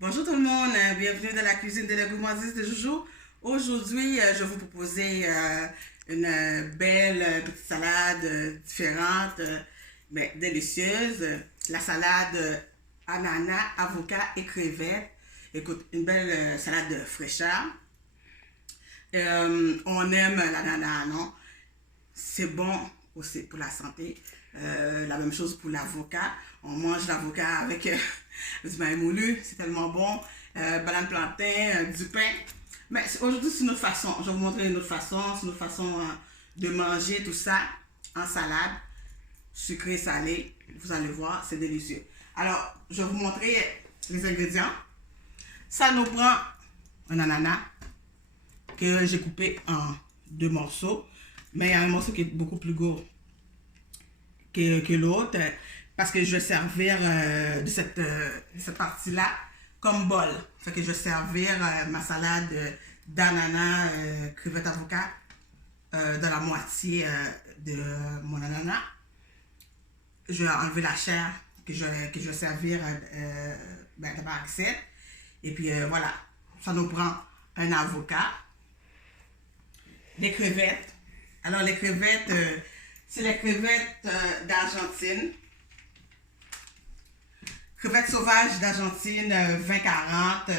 Bonjour tout le monde, bienvenue dans la cuisine de la gourmandise de Joujou. Aujourd'hui, je vais vous proposer une belle petite salade différente, mais délicieuse. La salade ananas, avocat et crevettes. Écoute, une belle salade fraîcheur. On aime l'ananas, non? C'est bon aussi pour la santé. La même chose pour l'avocat. On mange l'avocat avec du maïs moulu, c'est tellement bon. Banane plantain, du pain. Mais aujourd'hui, c'est une autre façon. Je vais vous montrer une autre façon. C'est une autre façon de manger tout ça en salade, sucré, salé. Vous allez voir, c'est délicieux. Alors, je vais vous montrer les ingrédients. Ça nous prend un ananas que j'ai coupé en deux morceaux. Mais il y a un morceau qui est beaucoup plus gros que l'autre parce que je vais servir de cette partie-là comme bol. Fait que je vais servir ma salade d'ananas, crevettes avocat dans la moitié de mon ananas. Je vais enlever la chair que je vais servir dans ma recette. Et puis voilà, ça nous prend un avocat, des crevettes. Alors les crevettes, c'est les crevettes d'Argentine. Crevettes sauvages d'Argentine 20-40,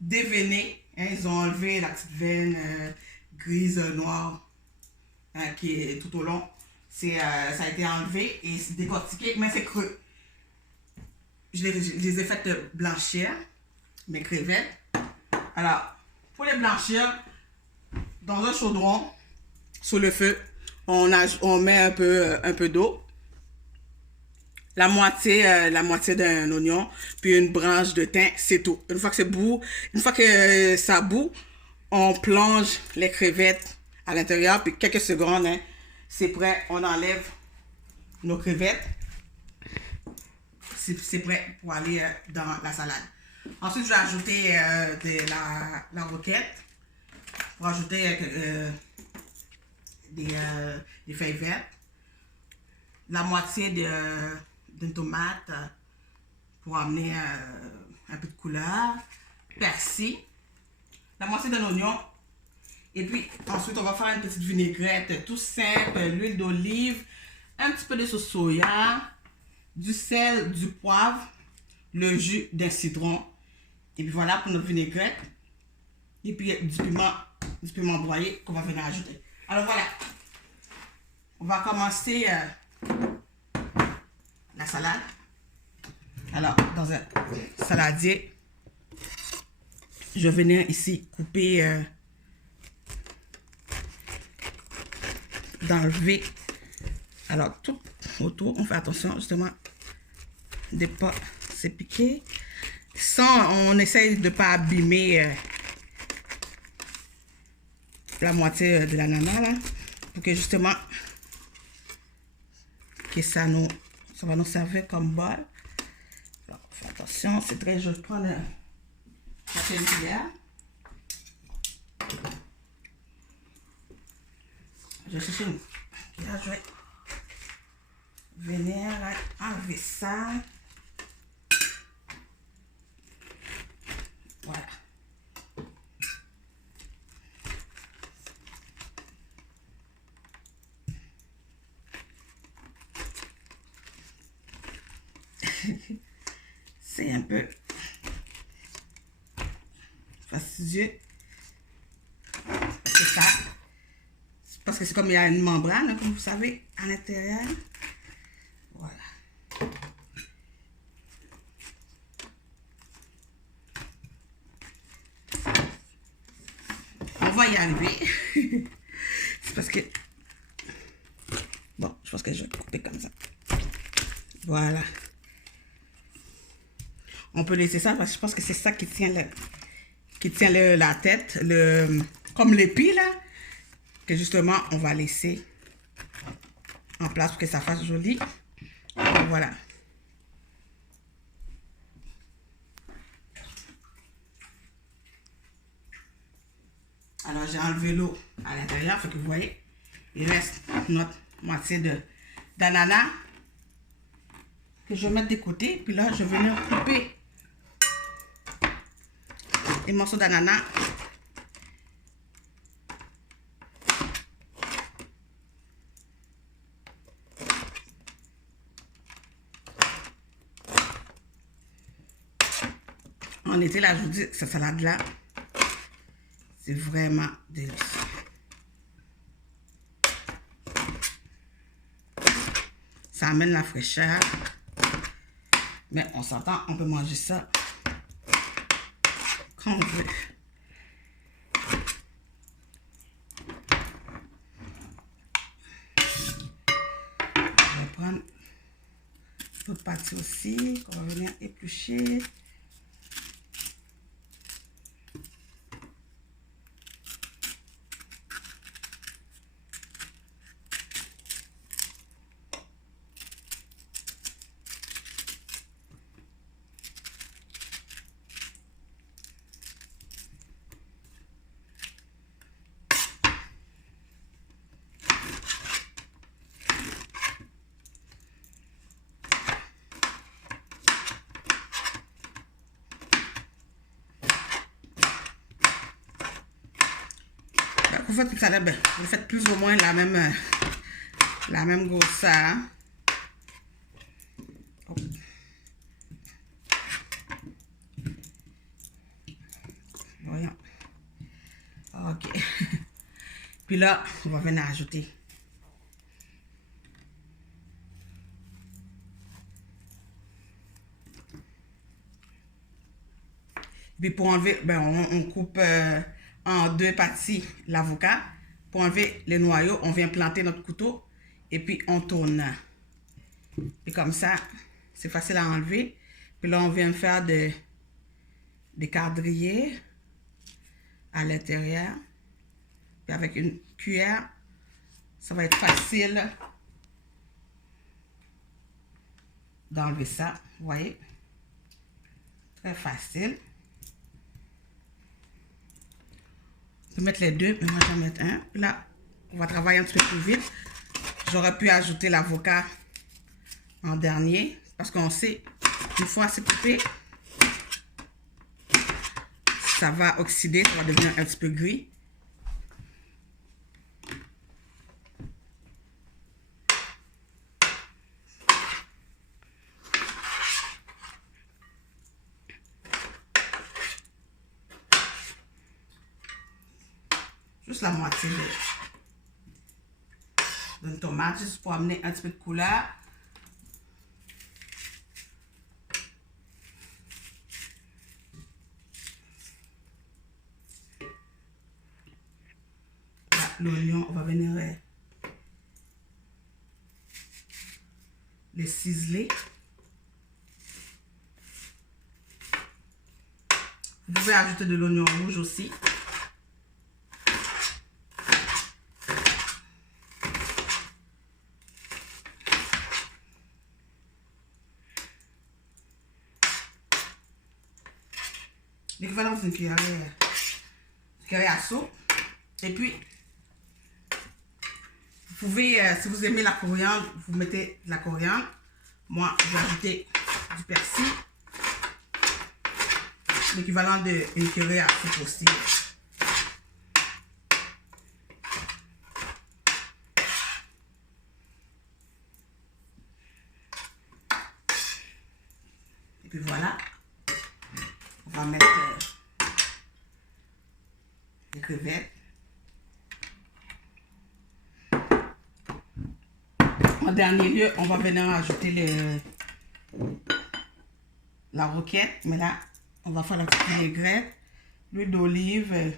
déveinées. Hein, ils ont enlevé la petite veine grise noire qui est tout au long. Ça a été enlevé et c'est décortiqué, mais c'est creux. Je les ai faites blanchir, mes crevettes. Alors, pour les blanchir, dans un chaudron, sur le feu, on met un peu d'eau, la moitié d'un oignon, puis une branche de thym, c'est tout. Une fois que ça bout, on plonge les crevettes à l'intérieur, puis quelques secondes, hein, c'est prêt, on enlève nos crevettes. C'est prêt pour aller dans la salade. Ensuite, je vais ajouter la roquette, pour ajouter des feuilles vertes, la moitié d'une tomate pour amener un peu de couleur, persil, la moitié d'un oignon, et puis ensuite on va faire une petite vinaigrette tout simple, l'huile d'olive, un petit peu de sauce soya, du sel, du poivre, le jus d'un citron, et puis voilà pour notre vinaigrette, et puis du piment broyé qu'on va venir ajouter. Alors voilà, on va commencer la salade. Alors, dans un saladier, je vais venir ici couper, d'enlever. Alors, tout autour, on fait attention justement de ne pas se piquer. On essaye de ne pas abîmer la moitié de l'ananas là, pour que justement que ça va nous servir comme bol. Alors, fais attention, c'est très, je vais prendre une cuillère. Je cherche une cuillère, je vais venir enlever ça. Voilà. C'est un peu fastidieux parce que c'est comme il y a une membrane, comme vous savez, à l'intérieur. Voilà. On va y arriver. C'est parce que bon, je pense que je vais couper comme ça. Voilà. On peut laisser ça parce que je pense que c'est ça qui tient la tête, comme l'épi là, que justement on va laisser en place pour que ça fasse joli. Voilà. Alors j'ai enlevé l'eau à l'intérieur, fait que vous voyez, il reste notre moitié d'ananas que je vais mettre de côté, puis là je vais venir couper et morceau d'ananas. En été, là, je vous dis, cette salade-là, c'est vraiment délicieux. Ça amène la fraîcheur. Mais on s'entend, on peut manger ça quand on veut. On va prendre l'autre partie aussi, qu'on va venir éplucher. Vous faites tout ça là, vous faites plus ou moins la même grosseur. Oh. Voyons. Ok. Puis là, on va venir ajouter. Puis pour enlever, on coupe en deux parties l'avocat. Pour enlever les noyaux, on vient planter notre couteau et puis on tourne. Et comme ça, c'est facile à enlever. Puis là, on vient faire des quadrillés à l'intérieur. Puis avec une cuillère, ça va être facile d'enlever ça. Vous voyez? Très facile. Je vais mettre les deux, mais moi je vais mettre un. Là, on va travailler un petit peu plus vite. J'aurais pu ajouter l'avocat en dernier, parce qu'on sait, une fois c'est coupé, ça va oxyder, ça va devenir un petit peu gris. Juste la moitié d'une tomate, juste pour amener un petit peu de couleur. L'oignon, on va venir les ciseler. Vous pouvez ajouter de l'oignon rouge aussi. L'équivalent d'une cuillère à soupe. Et puis, vous pouvez, si vous aimez la coriandre, vous mettez de la coriandre. Moi, je vais ajouter du persil. L'équivalent d'une cuillère à soupe aussi. Et puis voilà. On va mettre les crevettes. En dernier lieu, on va venir ajouter la roquette. Mais là, on va faire la petite vinaigrette, l'huile d'olive,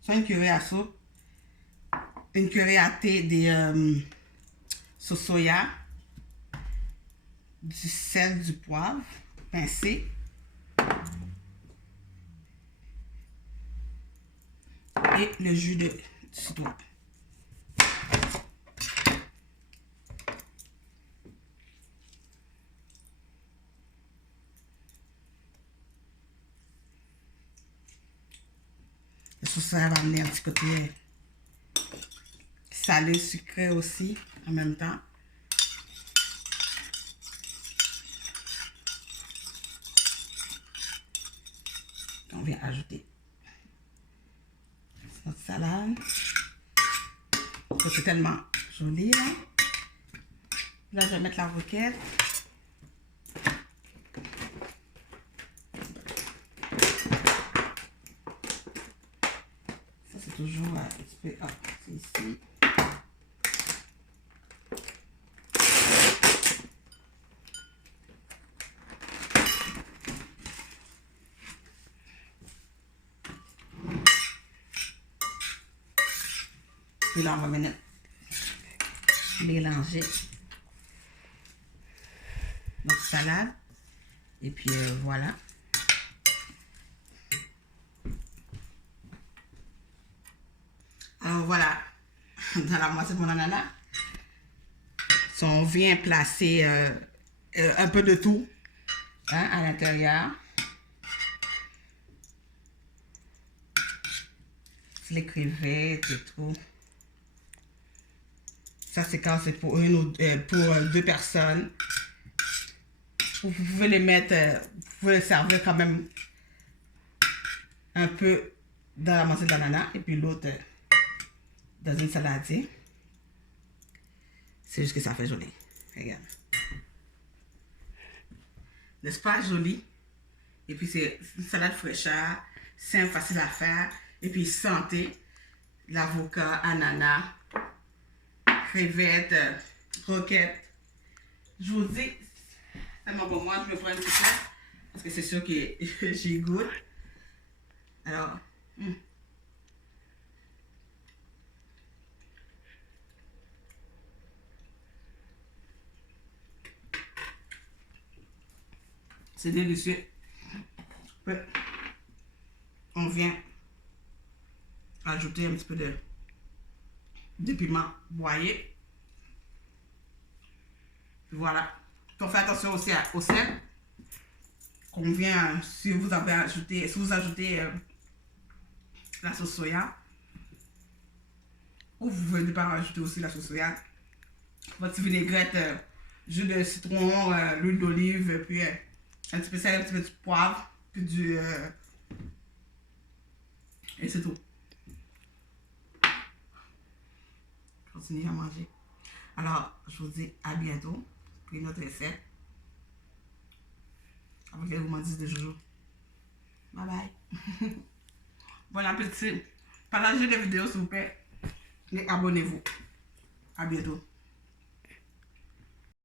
soit une cuillère à soupe, une cuillère à thé des sauce soya, du sel, du poivre pincé, et le jus de citron. La sauce soya va amener un petit côté salé, sucré aussi en même temps. On vient ajouter notre salade. C'est tellement joli là. Là, je vais mettre la roquette. Ça, c'est toujours un petit peu... Ah, c'est ici. Et là, on va mélanger notre salade. Et puis voilà. Alors voilà, dans la moitié de mon ananas, si on vient placer un peu de tout hein, à l'intérieur. Les crevettes et tout. Ça, c'est quand c'est pour pour 2 personnes. Vous pouvez les mettre, vous pouvez les servir quand même un peu dans la moitié d'ananas et puis l'autre dans une saladier. C'est juste que ça fait joli. Regarde. N'est-ce pas joli? Et puis c'est une salade fraîcheur, simple, facile à faire. Et puis santé, l'avocat, ananas, crevettes, roquettes. Je vous dis, c'est bon pour moi, je me prends une petite place parce que c'est sûr que j'y goûte. Alors, c'est délicieux. On vient ajouter un petit peu de piment broyé. Voilà. On fait attention aussi au sel. Qu'on vient, si vous ajoutez la sauce soya, ou vous venez pas rajouter aussi la sauce soya, votre vinaigrette, jus de citron, l'huile d'olive, puis un petit peu de sel, un petit peu de poivre, puis du... et c'est tout. Continuez à manger. Alors, je vous dis à bientôt pour une autre recette. Avec les gourmandises de Jojo. Bye bye. Bon appétit. Partagez les vidéos s'il vous plaît. Et abonnez-vous. À bientôt.